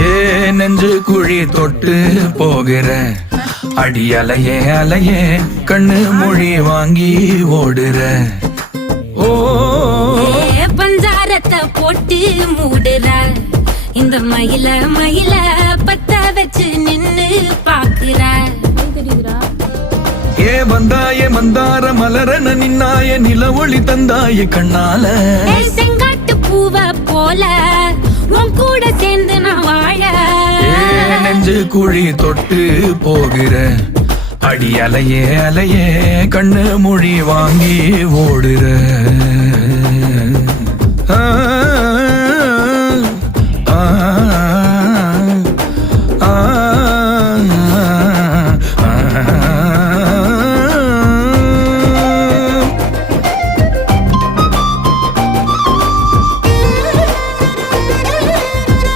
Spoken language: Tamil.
ஏ நெஞ்சு குழி தொட்டு போகிற அடி அலையே அலையே கண்ணு மொழி வாங்கி ஓடுற. ஓ பஞ்சாரத்தை போட்டு மூடுற இந்த மயில மயில பத்த வச்சு நின்னு பாக்குற. ஏ வந்தாய மந்தார மலரன நின்னாய நில ஒளி தந்தாய கண்ணால. செங்காட்டு பூவ போல உன் கூட சேர்ந்து நான் வாழ. நெஞ்சு குழி தொட்டு போகிற அடி அலையே அலையே கண்ணு மொழி வாங்கி ஓடுற. ஆ ஆ